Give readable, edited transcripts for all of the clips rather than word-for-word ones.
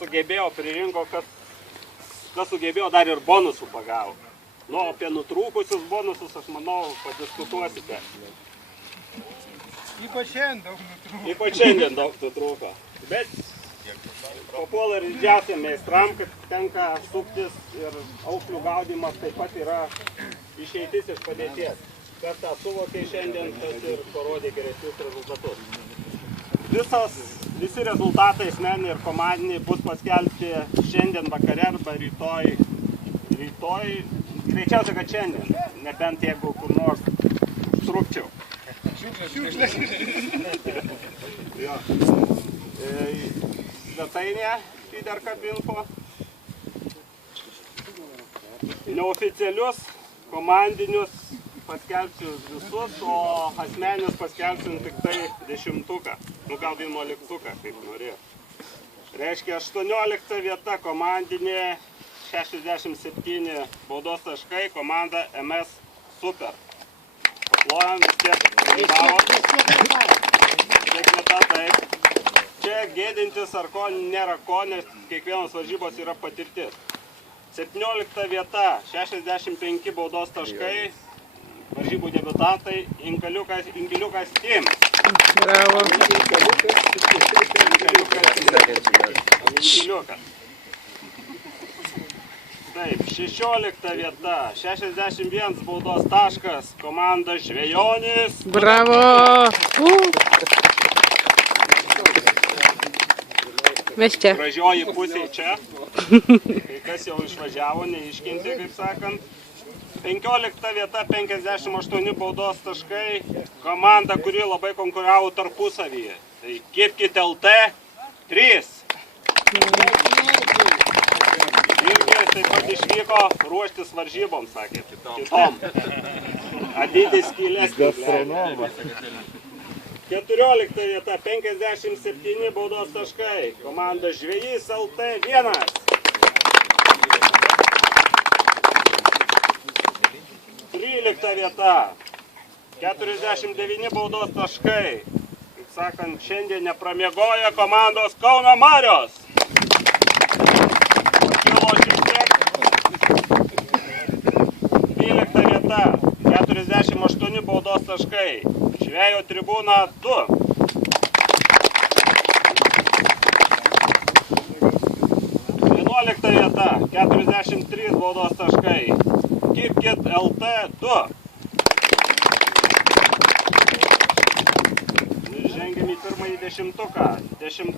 Sugebėjo pririnko, kas sugebėjo dar ir bonusų pagavo. Nu, apie nutrūkusius bonusus, aš manau, padiskutuosite. Ypač šiandien daug nutrūko. Bet papuola ir didžiausiam meistram, kad tenka suktis ir aukšlių gaudymas taip pat yra išeitis iš padėties. Kas tą suvokė šiandien, tas ir parodė geresnius rezultatus. Visi rezultatai asmeniniai ir komandiniai bus paskelbti šiandien vakare arba rytoj. Greičiausia, kad šiandien, nebent jeigu kur nors trūkčiau. Svetainė Fiderkab.info. Neoficialius komandinius paskelbsiu visus, o asmeninius paskelbsiu tik tai 10, nu gal 11, kaip norėjau. Reiškia 18 vieta komandinė, 67 baudos taškai, komanda MS Super. Paplojam, vis tiek dalyvavo. Tiek vieta taip. Čia gėdintis ar ko nėra ko, nes kiekvienos varžybos yra patirtis. 17 vieta, 65 baudos taškai, varžybų debiutantai, Inkiliukas Team. Bravo. Inkiliukas. Taip, 16 vieta, 61 baudos taškas, komanda Žvejonis. Bravo. Mes čia. Gražioji pusė čia. Kai kas jau išvažiavo, neiškinti, kaip sakant. 15 vieta, 58 baudos taškai, komanda, kuri labai konkuravo tarpusavyje. Tai Kipkit LT 3. Irgi taip pat išvyko ruoštis varžyboms, sakė, kitom. Adydis skylės. 14 vieta, 57 baudos taškai, komanda Žvejys LT 1. 13 vieta, 49 baudos taškai, kaip sakant, šiandien nepramiegoja komandos Kauno Marios. 12 vieta, 48 baudos taškai, Žvejo tribūna 2. 11 vieta, 43 baudos taškai, Kipkit LT 2. Žengiam į pirmąjį 10. 10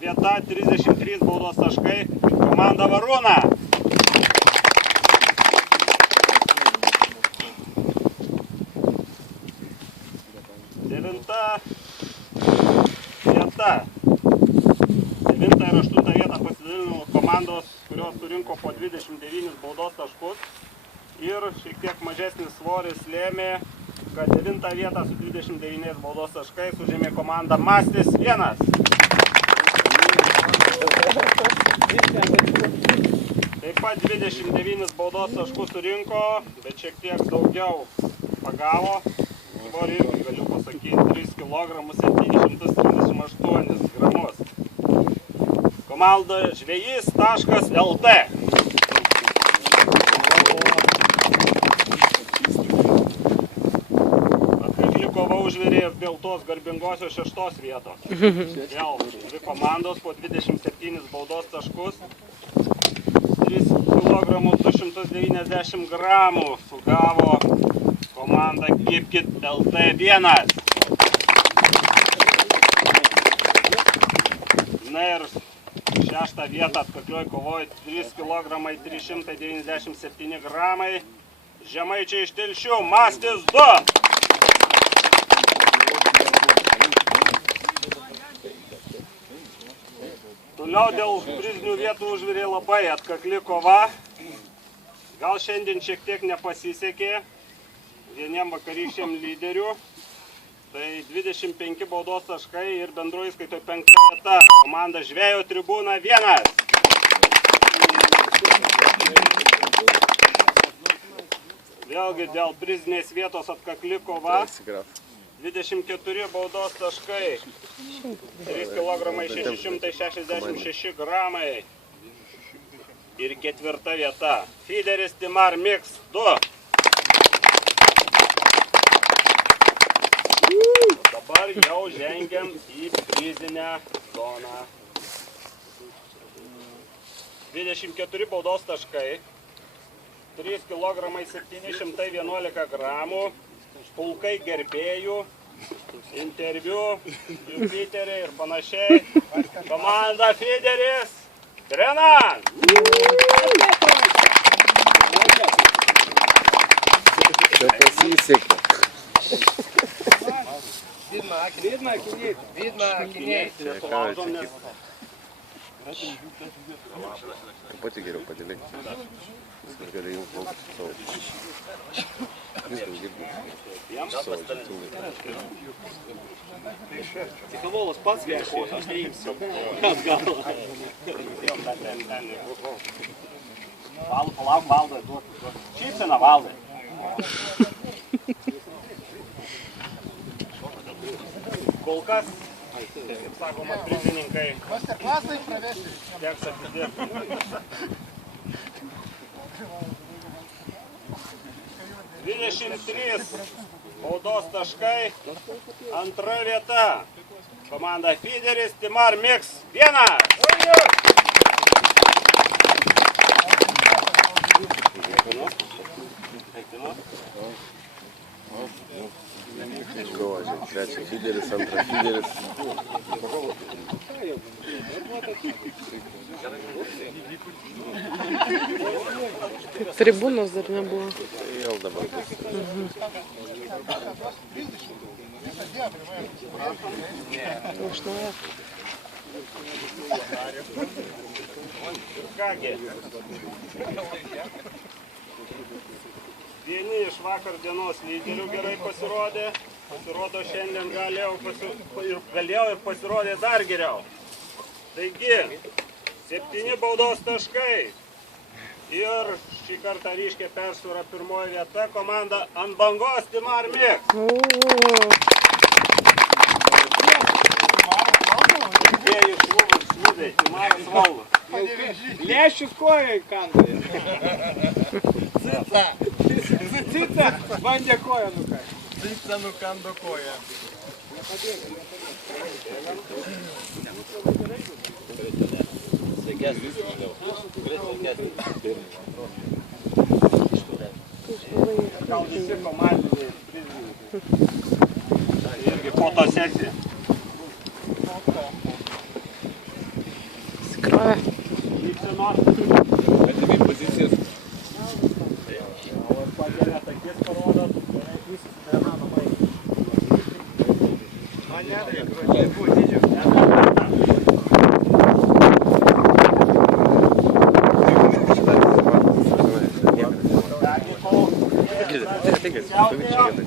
vieta, 33 baudos taškai, komanda Varūna. 9 vieta. 9 ir 8 vietą pasidalino komandos, kurios surinko po 29 baudos taškus. Ir šiek tiek mažesnis svoris lėmė, kad 9 vietą su 29 baudos taškais užėmė komanda Mastis 1. Taip pat 29 baudos taškus surinko, bet šiek tiek daugiau pagavo. Svorį irgi galiu pasakyti 3 kg 738 gramus. Komanda Žvejys.LT. Atkakli kova užvirė dėl tos garbingosios 6 vietos. Vėl dvi komandos po 27 baudos taškus. 3 kg 290 gramų sugavo komanda Kipkit LT 1. Na ir 6 vietą atkaklioj kovoj 3 kg 397 gramai. Žemaičiai iš Telšių, Mastis 2. Toliau dėl prizinių vietų užvirė labai atkakli kova. Gal šiandien šiek tiek nepasisekė vieniem vakarykščiam lyderių. Tai 25 baudos taškai ir bendroji skaitoj 5 vieta. Komanda Žvejo tribūna 1. Vėlgi dėl prizinės vietos atkakli kova. 24 baudos taškai, 3 kg 666 gramai ir 4 vieta. Fideris Timar Mix 2. Dabar jau žengiam į prizinę zoną. 24 baudos taškai, 3 kg 711 gramų, pulkai gerbėjų, interviu, Jupiterį ir panašiai. Komanda Fideris, Renan! Čia pasisekė. Vidma akiniai. Truputį geriau padėliai. Viskas gali jau plaukti savo. Viskas girdi. Savo žaitūnai. Tikavolas pats gėšė, aš neimsiu. Kas galo? Palauk, Valdai, duok. Šypsena, Valdai. Kol kas, kaip sakoma, prizininkai. Masterclassai pravesti. Teks atidirbti. 23 baudos taškai, 2 vieta. Komanda Fideris Timar Mix 1. Grožė. Trečia Fideris, antra Fideris. Tribūnos dar nebuvo. Tai jau dabar bus. Iš naujo. Kągi. Vieni iš vakar dienos lyderių gerai pasirodė. Pasirodo šiandien galėjau ir pasirodė dar geriau. Taigi, 7 baudos taškai. Ir šį kartą ryškiai persvara pirmoji vieta, komanda Ant bangos Timar Mix. Dviejų šlūdai, Timaras valdo. Lėšius kojai kandai. Cica bandė koją nukąsti. Cica nukando koją. Gal visi komandiniai prizininkai. Irgi fotosesija. Skrovė. Šypsenos. Atimi pozicijas. Pagelia takis parodot. Beveik visi neįmanomai. Man nedavė, grožiai buvo didžio.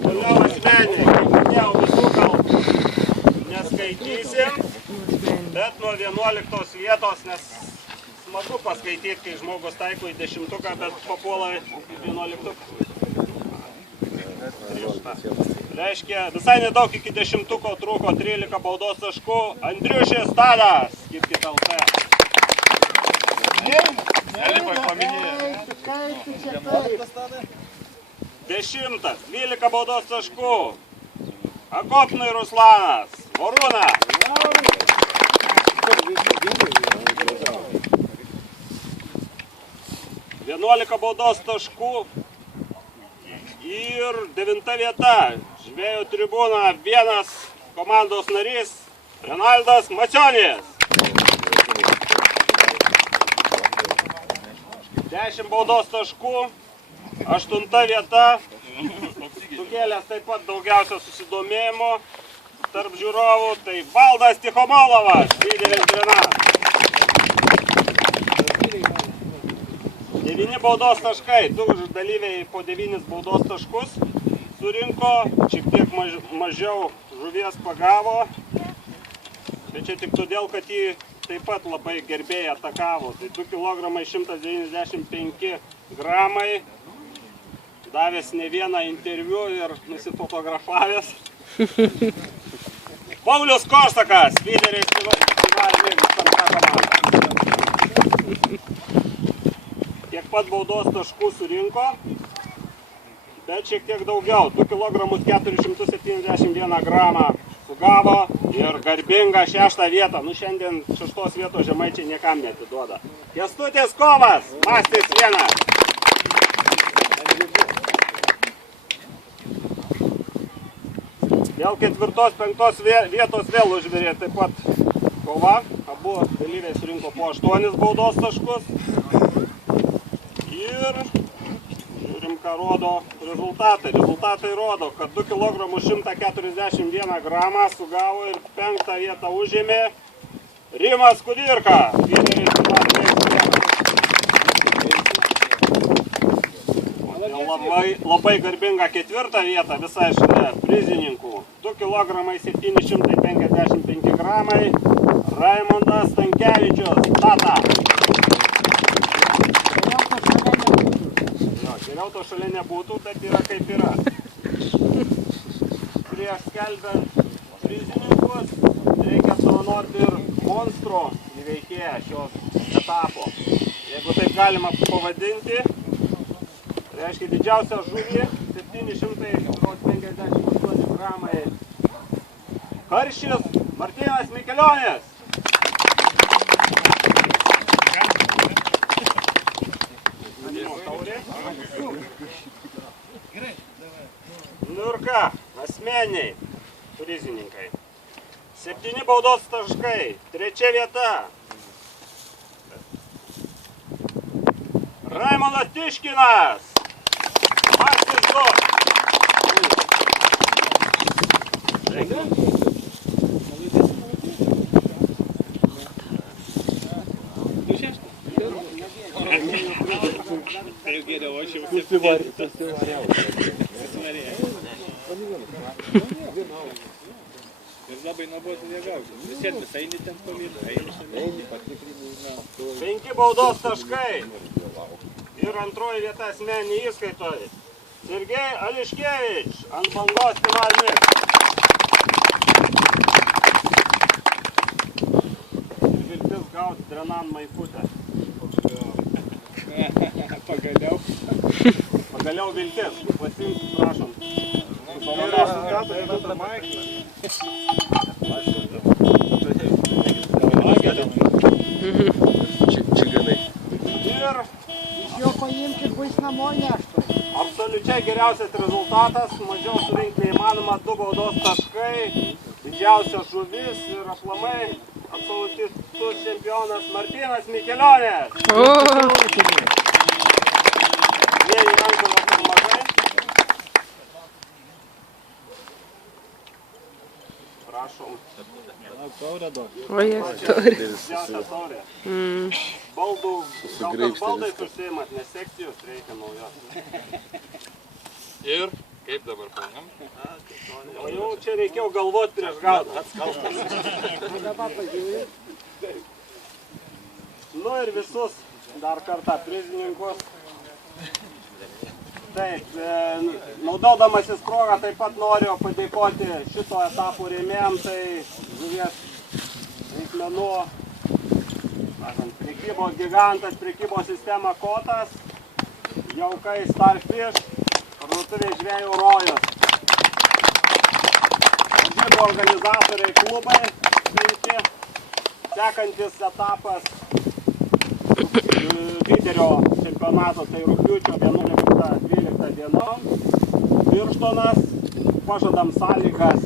Toliau asmeniai, kaip minėjau, visų kalbų neskaitysim, bet nuo 11 vietos, nes smagu paskaityti, kai žmogus taiko į 10-uką, bet papuola į 11-uką. Reiškia, visai nedaug iki 10-uko trūko 13 baudos taškų. Andriušis Tadas, skirkit LT. Elipai paminėjo. 10, 12 baudos taškų. Akopnai Ruslanas, Vorūna. 11 baudos taškų. Ir 9 vieta. Žvėjų tribūna 1 komandos narys Renaldas Macionis. 10 baudos taškų. 8 vieta. Sukėlęs taip pat daugiausia susidomėjimo tarp žiūrovų. Tai Valdas Tichomolovas, lyderis Renan. 9 baudos taškai. 2 dalyviai po 9 baudos taškus surinko. Šiek tiek mažiau žuvies pagavo. Bet čia tik todėl, kad jį taip pat labai gerbėjai atakavo. Tai 2 kg 195 gramai. Davęs ne vieną interviu ir nusifotografavęs. Paulius Korsakas, lyderis finalinė viskamta komanda. Tiek pat baudos taškų surinko, bet šiek tiek daugiau. 2 kg 471 gramą sugavo ir garbingą 6. vietą. Nu šiandien 6 vietos žemaičiai niekam neatiduoda. Kęstutis Kovas, mastis 1. Dėl 4-5 vietos vėl užvirė taip pat kova. Abu dalyviai surinko po 8 baudos taškus. Ir žiūrim, ką rodo rezultatai. Rezultatai rodo, kad 2 kg 141 gramą sugavo ir 5. vietą užėmė Rimas Kudirka. Lyderis labai garbinga 4. vieta visai šalia prizininkų. 2 kg 755 gramai Raimondas Stankevičius. Tata. Geriau to šalia nebūtų, bet yra kaip yra. Prieš skelbiant prizininkus reikia dovanoti ir monstro įveikėją šios etapo. Jeigu taip galima pavadinti, reiškia didžiausią žuvį 758 gramai. Karšis Martynas Mikelionis. Nu ir ką, asmeniai prizininkai. 7 baudos taškai, 3. vieta. Raimondas Tiškinas. Mastis Ir labai nuobodu negauti. Visiems visai ten pamėtų. 5 baudos taškai. Ir 2. vieta asmeninė įskaitoje. Sergej Ališkevič ant bangos finalinis. Ir viltis gauti Drenan Maikutę. Pagaliau. Pagaliau viltis. Pasiimti, prašom. Čiganai. Ir Jo paimkit, bus namo neštų. absoliučiai geriausias rezultatas, mažiau surinkti neįmanoma, 2 baudos taškai, didžiausias žuvis ir aplamai absoliutus čempionas Martynas Mikelionis. Vieni rankų labai mažai. Prašom. Didžiausia taurė. Baldų, gal tas baldais užsiimat, nes sekcijos reikia naujos. Ir kaip dabar paėmėm? O jau čia reikėjo galvoti prieš gaudant. Nu ir visus dar kartą prizininkus. Taip, naudodamasis progą taip pat noriu padėkoti šito etapo rėmėjam, tai žuvies reikmenų, prekybos gigantas, prekybos sistema Kotas, Jaukai Starfish, parduotuvė Žvejų Rojus. Varžybų organizatoriai klubai, 5, sekantis etapas lyderio čempionato, tai rugpjūčio 11-12 dienom. Birštonas, pažadam sąlygas